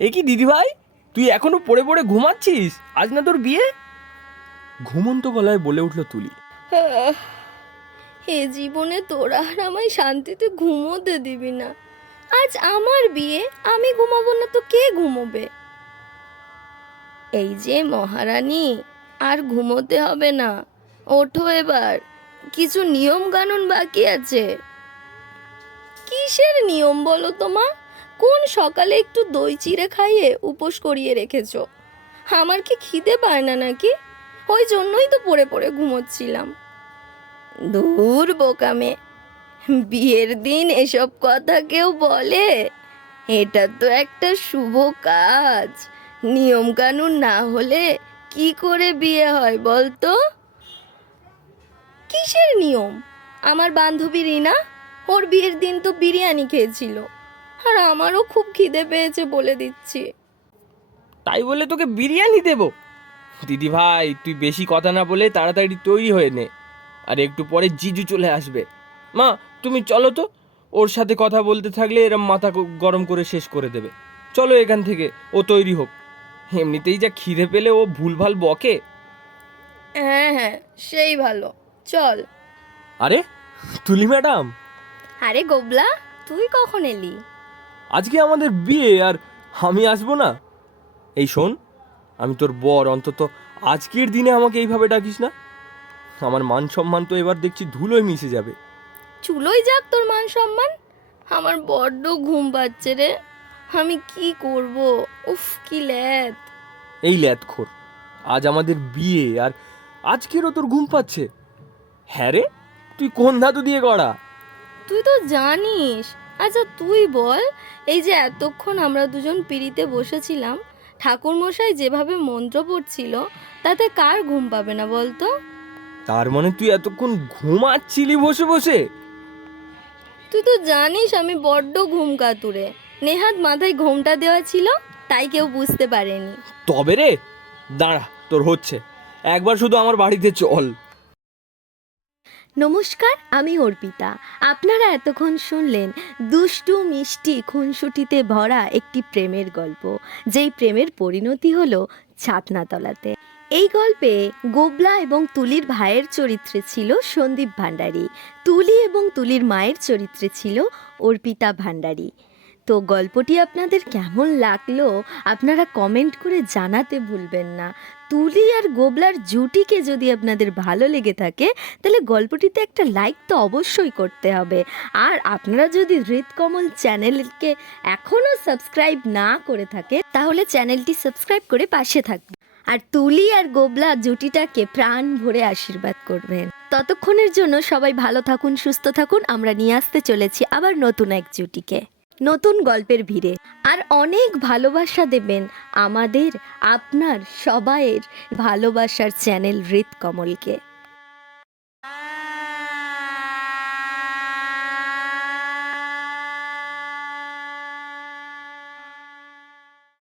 এ কি দিদিভাই, তুই এখনো পড়ে পড়ে ঘুমাচ্ছিস? আজ না তোর বিয়ে? ঘুমন্ত গলায় বলে উঠল তুলি। এ জীবনে তোরা আর আমায় শান্তিতে ঘুমোতে দিবি না। আজ আমার বিয়ে, আমি ঘুমাবো না তো কে ঘুমোবে? এই যে মহারানী, আর ঘুমোতে হবে না, ওঠো এবার। কিছু নিয়ম কানুন বাকি আছে। কিসের নিয়ম বলো তো মা? কোন সকালে একটু দই চিড়ে খাইয়ে উপোস করিয়ে রেখেছো? আমার কি খিদে পায় না নাকি? ওই জন্যই তো পড়ে পড়ে ঘুমোচ্ছিলাম। দূর বোকামে, বিয়ের দিন এসব কথা কেউ বলে? এটা তো একটা শুভ কাজ। নিয়ম কানুন না হলে কি করে বিয়ে হয় বলতো? কিসের নিয়ম? আমার বান্ধবী রিনা, ওর বিয়ের দিন তো বিরিয়ানি খেয়েছিল। আর আমারও খুব খিদে পেয়েছে বলে দিচ্ছি। তাই বলে তোকে বিরিয়ানি দেব? দিদিভাই, তুই বেশি কথা না বলে তাড়াতাড়ি তৈরি হয়ে নে, আর একটু পরে জিজু চলে আসবে। মা, তুমি চলো তো, ওর সাথে কথা বলতে থাকলে এরম মাথা গরম করে শেষ করে দেবে। চলো এখান থেকে, ও তৈরি হোক। এমনিতেই যা খিদে পেলে ও ভুলভাল বকে। হ্যাঁ হ্যাঁ, সেই ভালো, চল। আরে তুলি ম্যাডাম, আরে গোবলা, তুই কখন এলি? আজকে আমাদের বিয়ে, আর আমি আসবো না? এই শোন, আমি তোর বর, অন্তত আজকের দিনে আমাকে এইভাবে ডাকিস না। আমার মান সম্মান তো এবার দেখছি ধুলোয় মিশে যাবে। চুলোই যাক তোর মান সম্মান। আমার বড্ড ঘুম পাচ্ছে রে। আমি কি করব? উফ, কি ল্যাদ। এই ল্যাদখোর, আজ আমাদের বিয়ে, আর আজকেরও তোর ঘুম পাচ্ছে? হ্যাঁ রে, তুই কোন ধাতু দিয়ে গড়া? তুই তো জানিস। আচ্ছা তুই বল, এই যে এতক্ষণ আমরা দুজন পিড়িতে বসেছিলাম, ঠাকুর মশাই যেভাবে মন্ত্র পড়ছিল, তাতে কার ঘুম পাবে না বলতো? তার মানে তুই এতক্ষণ ঘুমাচ্ছিলি বসে বসে? তুই তো জানিস আমি বড্ড ঘুম কাতুরে। নেহাত মাথায় ঘোমটা দেওয়া ছিল, তাই কেউ বুঝতে পারেনি। তবে রে, দাঁড়া, তোর হচ্ছে। একবার শুধু আমার বাড়িতে চল। নমস্কার, আমি অর্পিতা। আপনারা এতক্ষণ শুনলেন দুষ্টু মিষ্টি খুনসুটিতে ভরা একটি প্রেমের গল্প, যেই প্রেমের পরিণতি হলো ছাতনাতলাতে। এই গল্পে গোবলা এবং তুলির ভাইয়ের চরিত্রে ছিল সন্দীপ ভান্ডারী, তুলি এবং তুলির মায়ের চরিত্রে ছিল অর্পিতা ভান্ডারী। তো গল্পটি আপনাদের কেমন লাগলো আপনারা কমেন্ট করে জানাতে ভুলবেন না। তুলি আর গোবলার জুটিকে যদি আপনাদের ভালো লেগে থাকে, তাহলে গল্পটিতে একটা লাইক তো অবশ্যই করতে হবে। আর আপনারা যদি হৃদকমল চ্যানেলকে এখনও সাবস্ক্রাইব না করে থাকে, তাহলে চ্যানেলটি সাবস্ক্রাইব করে পাশে থাকবে। আর তুলি আর গোবলা জুটিটাকে প্রাণ ভরে আশীর্বাদ করবেন। ততক্ষণের জন্য সবাই ভালো থাকুন, সুস্থ থাকুন। আমরা নিয়ে আসতে চলেছি আবার নতুন এক জুটিকে, নতুন গল্পের ভিড়ে। আর অনেক ভালোবাসা দেবেন আমাদের, আপনার সবাইয়ের ভালোবাসার চ্যানেল হৃদকমলকে।